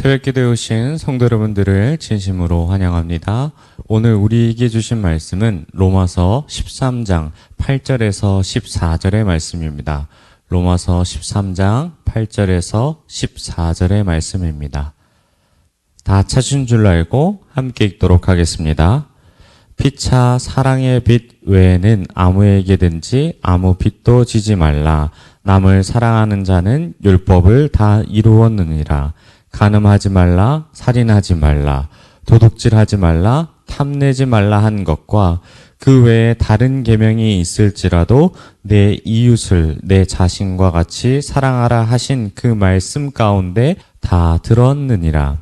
새벽기도에 오신 성도 여러분들을 진심으로 환영합니다. 오늘 우리에게 주신 말씀은 로마서 13장 8절에서 14절의 말씀입니다. 로마서 13장 8절에서 14절의 말씀입니다. 다 찾은 줄 알고 함께 읽도록 하겠습니다. 피차 사랑의 빚 외에는 아무에게든지 아무 빚도 지지 말라. 남을 사랑하는 자는 율법을 다 이루었느니라. 간음하지 말라, 살인하지 말라, 도둑질하지 말라, 탐내지 말라 한 것과 그 외에 다른 계명이 있을지라도 내 이웃을 내 자신과 같이 사랑하라 하신 그 말씀 가운데 다 들었느니라.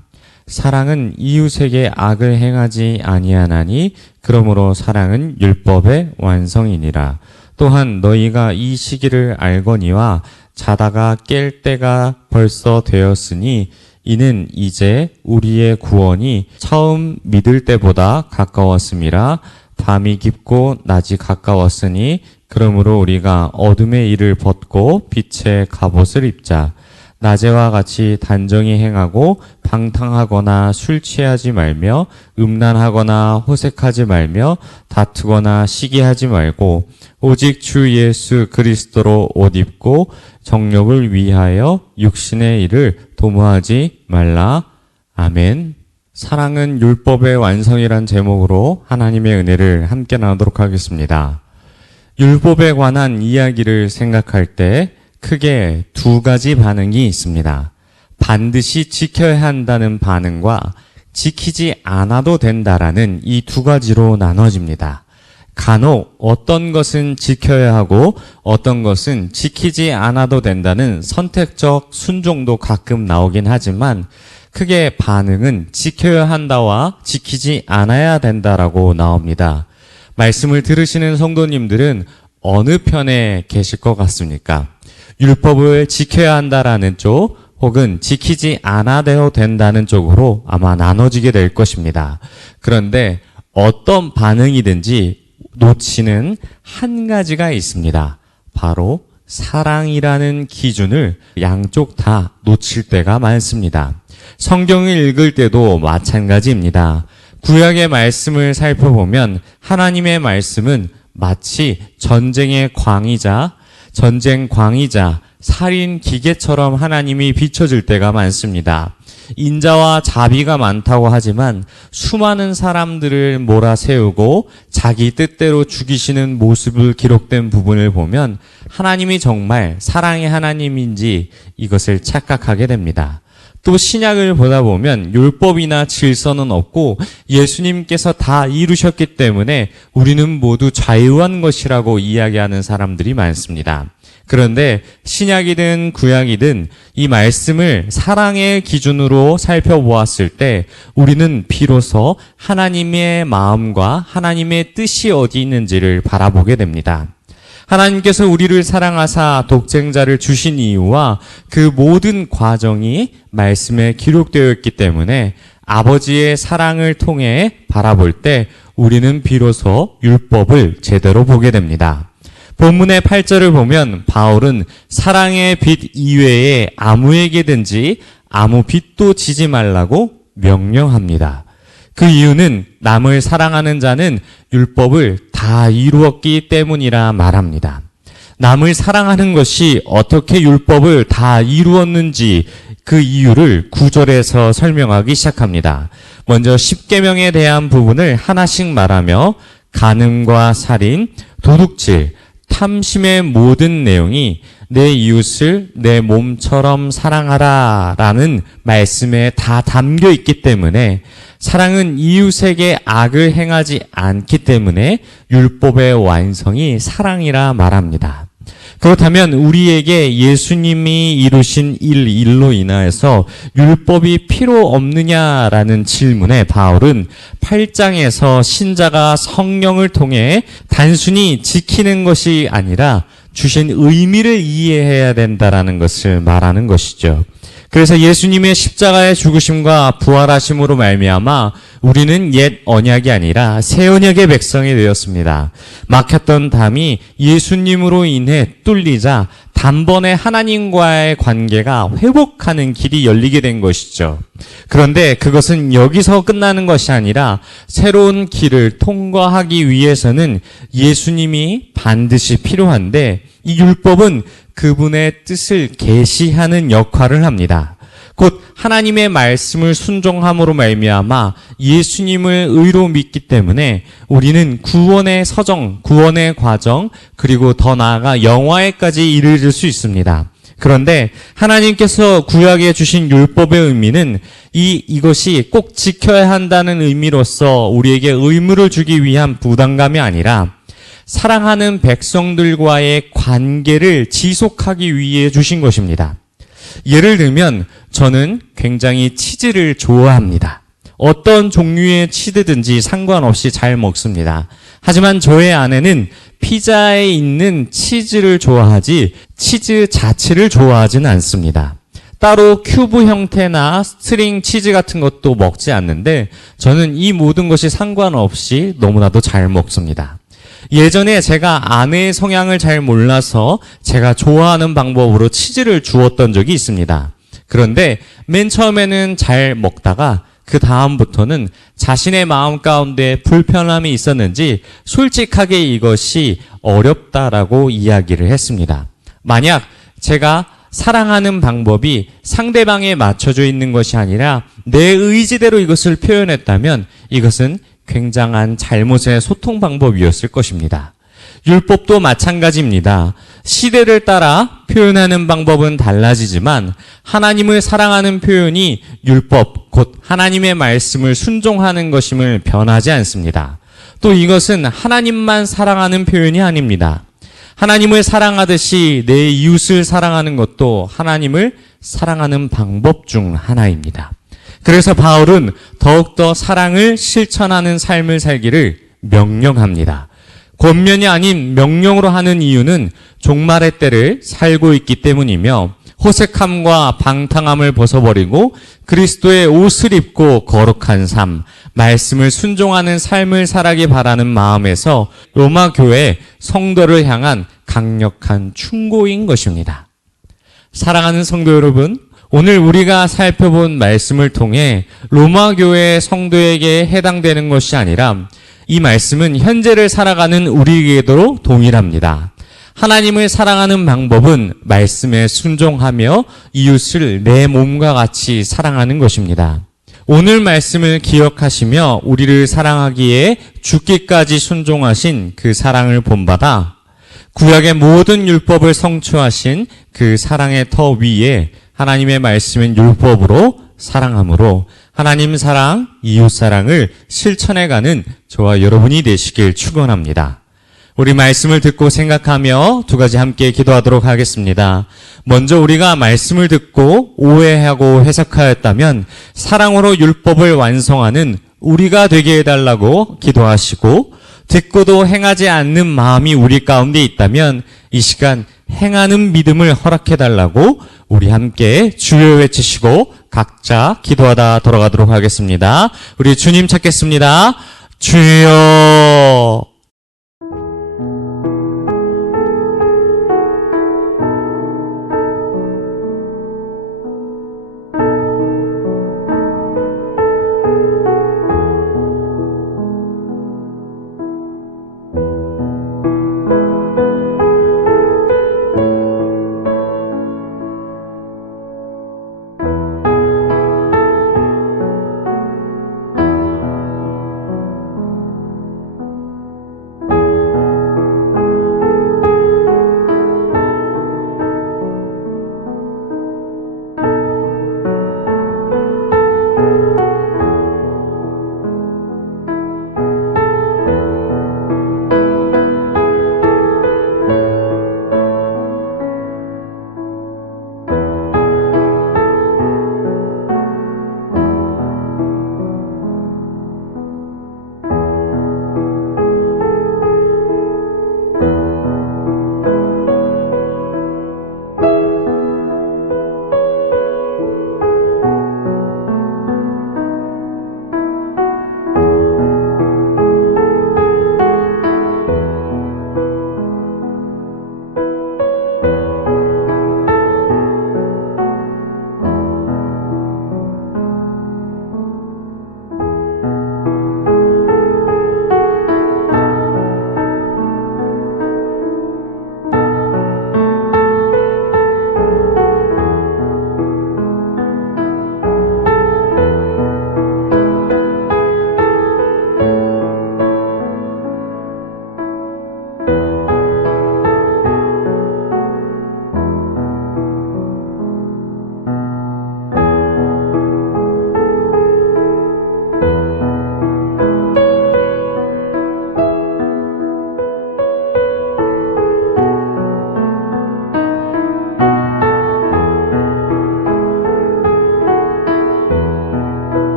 사랑은 이웃에게 악을 행하지 아니하나니 그러므로 사랑은 율법의 완성이니라. 또한 너희가 이 시기를 알거니와 자다가 깰 때가 벌써 되었으니 이는 이제 우리의 구원이 처음 믿을 때보다 가까웠음이라. 밤이 깊고 낮이 가까웠으니 그러므로 우리가 어둠의 일을 벗고 빛의 갑옷을 입자. 낮에와 같이 단정히 행하고 방탕하거나 술 취하지 말며 음란하거나 호색하지 말며 다투거나 시기하지 말고 오직 주 예수 그리스도로 옷 입고 정욕을 위하여 육신의 일을 도모하지 말라. 아멘. 사랑은 율법의 완성이란 제목으로 하나님의 은혜를 함께 나누도록 하겠습니다. 율법에 관한 이야기를 생각할 때 크게 두 가지 반응이 있습니다. 반드시 지켜야 한다는 반응과 지키지 않아도 된다라는 이 두 가지로 나눠집니다. 간혹 어떤 것은 지켜야 하고 어떤 것은 지키지 않아도 된다는 선택적 순종도 가끔 나오긴 하지만 크게 반응은 지켜야 한다와 지키지 않아야 된다라고 나옵니다. 말씀을 들으시는 성도님들은 어느 편에 계실 것 같습니까? 율법을 지켜야 한다라는 쪽 혹은 지키지 않아도 된다는 쪽으로 아마 나눠지게 될 것입니다. 그런데 어떤 반응이든지 놓치는 한 가지가 있습니다. 바로 사랑이라는 기준을 양쪽 다 놓칠 때가 많습니다. 성경을 읽을 때도 마찬가지입니다. 구약의 말씀을 살펴보면 하나님의 말씀은 마치 전쟁 광이자 살인 기계처럼 하나님이 비춰질 때가 많습니다. 인자와 자비가 많다고 하지만 수많은 사람들을 몰아세우고 자기 뜻대로 죽이시는 모습을 기록된 부분을 보면 하나님이 정말 사랑의 하나님인지 이것을 착각하게 됩니다. 또 신약을 보다 보면 율법이나 질서는 없고 예수님께서 다 이루셨기 때문에 우리는 모두 자유한 것이라고 이야기하는 사람들이 많습니다. 그런데 신약이든 구약이든 이 말씀을 사랑의 기준으로 살펴보았을 때 우리는 비로소 하나님의 마음과 하나님의 뜻이 어디 있는지를 바라보게 됩니다. 하나님께서 우리를 사랑하사 독생자를 주신 이유와 그 모든 과정이 말씀에 기록되어 있기 때문에 아버지의 사랑을 통해 바라볼 때 우리는 비로소 율법을 제대로 보게 됩니다. 본문의 8절을 보면 바울은 사랑의 빚 이외에 아무에게든지 아무 빚도 지지 말라고 명령합니다. 그 이유는 남을 사랑하는 자는 율법을 다 이루었기 때문이라 말합니다. 남을 사랑하는 것이 어떻게 율법을 다 이루었는지 그 이유를 9절에서 설명하기 시작합니다. 먼저 10계명에 대한 부분을 하나씩 말하며 간음과 살인, 도둑질, 탐심의 모든 내용이 내 이웃을 내 몸처럼 사랑하라 라는 말씀에 다 담겨 있기 때문에 사랑은 이웃에게 악을 행하지 않기 때문에 율법의 완성이 사랑이라 말합니다. 그렇다면 우리에게 예수님이 이루신 일로 인하여서 율법이 필요 없느냐라는 질문에 바울은 8장에서 신자가 성령을 통해 단순히 지키는 것이 아니라 주신 의미를 이해해야 된다라는 것을 말하는 것이죠. 그래서 예수님의 십자가의 죽으심과 부활하심으로 말미암아 우리는 옛 언약이 아니라 새 언약의 백성이 되었습니다. 막혔던 담이 예수님으로 인해 뚫리자 단번에 하나님과의 관계가 회복하는 길이 열리게 된 것이죠. 그런데 그것은 여기서 끝나는 것이 아니라 새로운 길을 통과하기 위해서는 예수님이 반드시 필요한데, 이 율법은 그분의 뜻을 계시하는 역할을 합니다. 곧 하나님의 말씀을 순종함으로 말미암아 예수님을 의로 믿기 때문에 우리는 구원의 서정, 구원의 과정, 그리고 더 나아가 영화에까지 이르를 수 있습니다. 그런데 하나님께서 구약에 주신 율법의 의미는 이것이 꼭 지켜야 한다는 의미로서 우리에게 의무를 주기 위한 부담감이 아니라 사랑하는 백성들과의 관계를 지속하기 위해 주신 것입니다. 예를 들면 저는 굉장히 치즈를 좋아합니다. 어떤 종류의 치즈든지 상관없이 잘 먹습니다. 하지만 저의 아내는 피자에 있는 치즈를 좋아하지 치즈 자체를 좋아하지는 않습니다. 따로 큐브 형태나 스트링 치즈 같은 것도 먹지 않는데 저는 이 모든 것이 상관없이 너무나도 잘 먹습니다. 예전에 제가 아내의 성향을 잘 몰라서 제가 좋아하는 방법으로 치즈를 주었던 적이 있습니다. 그런데 맨 처음에는 잘 먹다가 그 다음부터는 자신의 마음 가운데 불편함이 있었는지 솔직하게 이것이 어렵다라고 이야기를 했습니다. 만약 제가 사랑하는 방법이 상대방에 맞춰져 있는 것이 아니라 내 의지대로 이것을 표현했다면 이것은 굉장한 잘못의 소통 방법이었을 것입니다. 율법도 마찬가지입니다. 시대를 따라 표현하는 방법은 달라지지만 하나님을 사랑하는 표현이 율법, 곧 하나님의 말씀을 순종하는 것임을 변하지 않습니다. 또 이것은 하나님만 사랑하는 표현이 아닙니다. 하나님을 사랑하듯이 내 이웃을 사랑하는 것도 하나님을 사랑하는 방법 중 하나입니다. 그래서 바울은 더욱더 사랑을 실천하는 삶을 살기를 명령합니다. 권면이 아닌 명령으로 하는 이유는 종말의 때를 살고 있기 때문이며 호색함과 방탕함을 벗어버리고 그리스도의 옷을 입고 거룩한 삶, 말씀을 순종하는 삶을 살아기 바라는 마음에서 로마 교회 성도를 향한 강력한 충고인 것입니다. 사랑하는 성도 여러분, 오늘 우리가 살펴본 말씀을 통해 로마 교회 성도에게 해당되는 것이 아니라 이 말씀은 현재를 살아가는 우리에게도 동일합니다. 하나님을 사랑하는 방법은 말씀에 순종하며 이웃을 내 몸과 같이 사랑하는 것입니다. 오늘 말씀을 기억하시며 우리를 사랑하기에 죽기까지 순종하신 그 사랑을 본받아 구약의 모든 율법을 성취하신 그 사랑의 터 위에 하나님의 말씀인 율법으로 사랑함으로 하나님 사랑, 이웃 사랑을 실천해가는 저와 여러분이 되시길 축원합니다. 우리 말씀을 듣고 생각하며 두 가지 함께 기도하도록 하겠습니다. 먼저 우리가 말씀을 듣고 오해하고 해석하였다면 사랑으로 율법을 완성하는 우리가 되게 해달라고 기도하시고, 듣고도 행하지 않는 마음이 우리 가운데 있다면 이 시간 행하는 믿음을 허락해달라고 우리 함께 주여 외치시고 각자 기도하다 돌아가도록 하겠습니다. 우리 주님 찾겠습니다. 주여.